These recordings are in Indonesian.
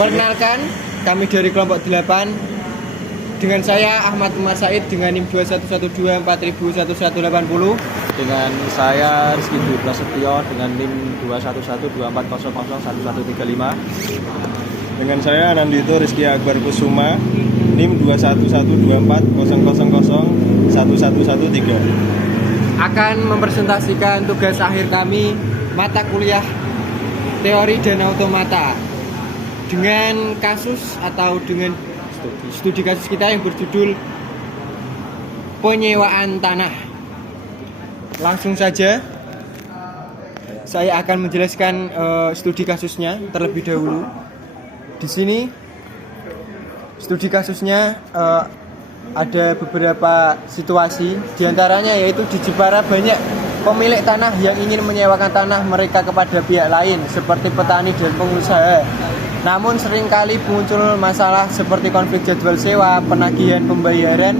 Perkenalkan, kami dari kelompok 8 dengan saya Ahmad Umar Said dengan NIM 2112401180. Dengan saya Rizky Dwi Prasetyo dengan NIM 211240011135. Dengan saya Anandito Rizky Akbar Kusuma, NIM 211240001113. Akan mempresentasikan tugas akhir kami mata kuliah teori dan automata dengan kasus atau dengan studi kasus kita yang berjudul penyewaan tanah. Langsung saja saya akan menjelaskan studi kasusnya terlebih dahulu. Di sini studi kasusnya ada beberapa situasi, diantaranya yaitu di Jepara banyak pemilik tanah yang ingin menyewakan tanah mereka kepada pihak lain seperti petani dan pengusaha. Namun seringkali muncul masalah seperti konflik jadwal sewa, penagihan pembayaran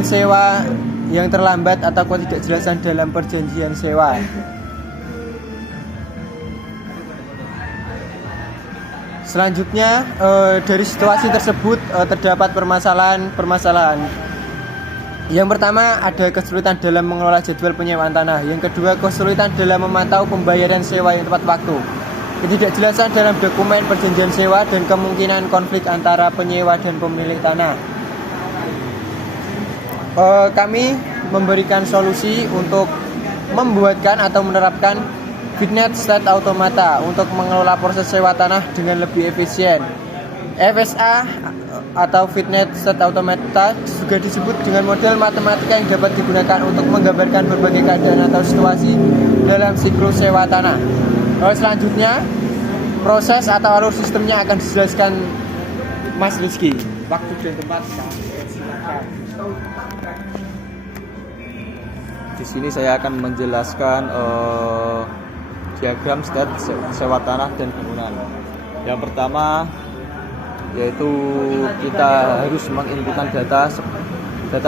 sewa yang terlambat atau ketidakjelasan dalam perjanjian sewa. Selanjutnya dari situasi tersebut terdapat permasalahan. Yang pertama ada kesulitan dalam mengelola jadwal penyewaan tanah. Yang kedua kesulitan dalam memantau pembayaran sewa yang tepat waktu. Ketidakjelasan dalam dokumen perjanjian sewa dan kemungkinan konflik antara penyewa dan pemilik tanah. Kami memberikan solusi untuk membuatkan atau menerapkan Fitnet State Automata untuk mengelola proses sewa tanah dengan lebih efisien. FSA atau Fitnet State Automata juga disebut dengan model matematika yang dapat digunakan untuk menggambarkan berbagai keadaan atau situasi dalam siklus sewa tanah. Selanjutnya proses atau alur sistemnya akan dijelaskan Mas Rizky. Waktu dan tempat silakan. Di sini saya akan menjelaskan diagram state sewa tanah dan bangunan. Yang pertama yaitu kita harus menginputkan data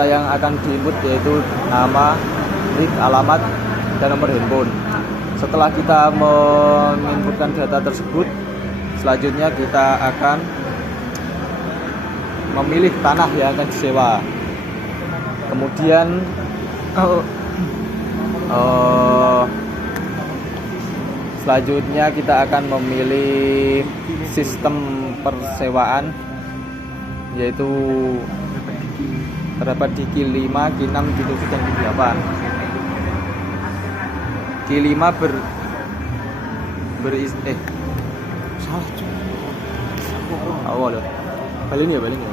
yang akan diinput yaitu nama, NIK, alamat, dan nomor handphone. Setelah kita menginputkan data tersebut, selanjutnya kita akan memilih tanah yang akan disewa. Kemudian selanjutnya kita akan memilih sistem persewaan yaitu terdapat di Q5, Q6, Q7, dan Q8. Q5 balik ya.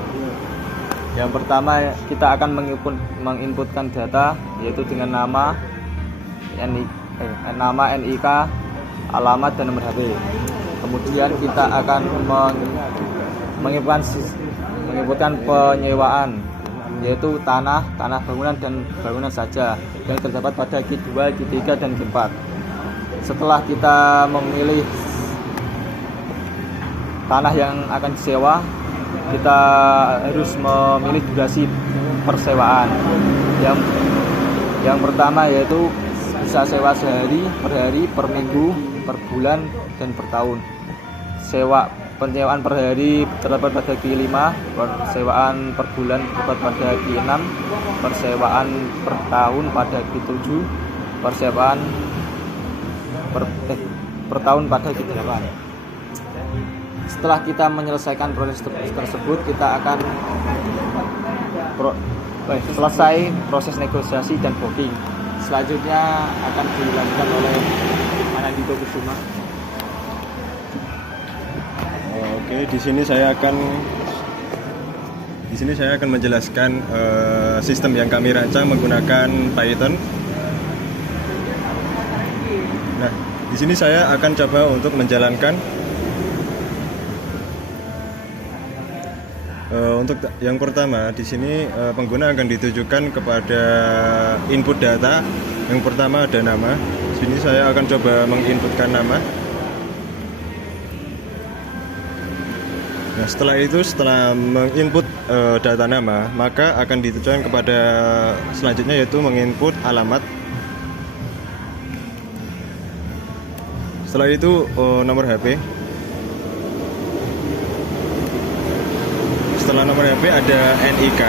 Yang pertama kita akan menginputkan data yaitu dengan nama, NIK, alamat, dan nomor HP. Kemudian kita akan menginputkan penyewaan yaitu tanah bangunan dan bangunan saja yang terdapat pada Q2, Q3, dan Q4. Setelah kita memilih tanah yang akan disewa, kita harus memilih durasi persewaan. Yang pertama yaitu bisa sewa sehari, per hari, per minggu, per bulan, dan per tahun. Penyewaan per hari terdapat pada Q5, persewaan per bulan terdapat pada Q6, persewaan per tahun pada Q7, persewaan per tahun pada Q8. Setelah kita menyelesaikan proses tersebut, kita akan selesai proses negosiasi dan booking. Selanjutnya akan dilakukan oleh Anandito Kusuma. Oke, di sini saya akan menjelaskan sistem yang kami rancang menggunakan Python. Nah, di sini saya akan coba untuk menjalankan untuk yang pertama di sini pengguna akan ditujukan kepada input data. Yang pertama ada nama. Di sini saya akan coba menginputkan nama. Nah, setelah menginput data nama, maka akan ditujukan kepada selanjutnya yaitu menginput alamat. Setelah itu nomor HP. setelah nomor HP ada NIK.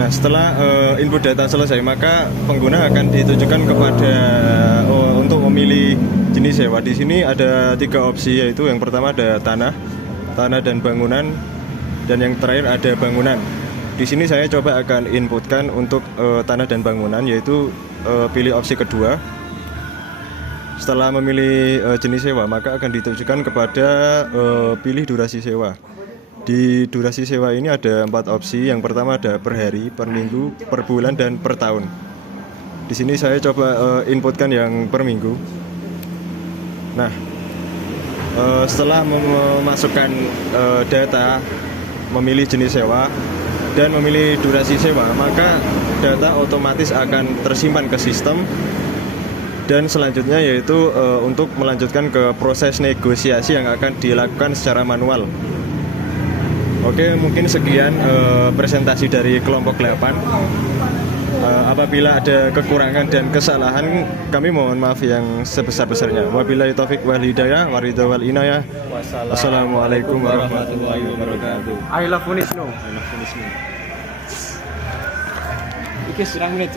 Nah, setelah input data selesai, maka pengguna akan ditujukan kepada untuk memilih jenis sewa. Di sini ada 3 opsi, yaitu yang pertama ada tanah dan bangunan, dan yang terakhir ada bangunan. Di sini saya coba akan inputkan untuk tanah dan bangunan, yaitu pilih opsi kedua. Setelah memilih jenis sewa, maka akan ditujukan kepada pilih durasi sewa. Di durasi sewa ini ada 4 opsi. Yang pertama ada per hari, per minggu, per bulan, dan per tahun. Di sini saya coba inputkan yang per minggu. Nah, setelah memasukkan data, memilih jenis sewa, dan memilih durasi sewa, maka data otomatis akan tersimpan ke sistem. Dan selanjutnya yaitu untuk melanjutkan ke proses negosiasi yang akan dilakukan secara manual. Oke, mungkin sekian presentasi dari kelompok 8. Apabila ada kekurangan dan kesalahan, kami mohon maaf yang sebesar-besarnya. Wabillahi taufik wal hidayah, waridho wal inayah. Wassalamualaikum warahmatullahi wabarakatuh. I love Unisno. I love Unismi. Iki 1 menit.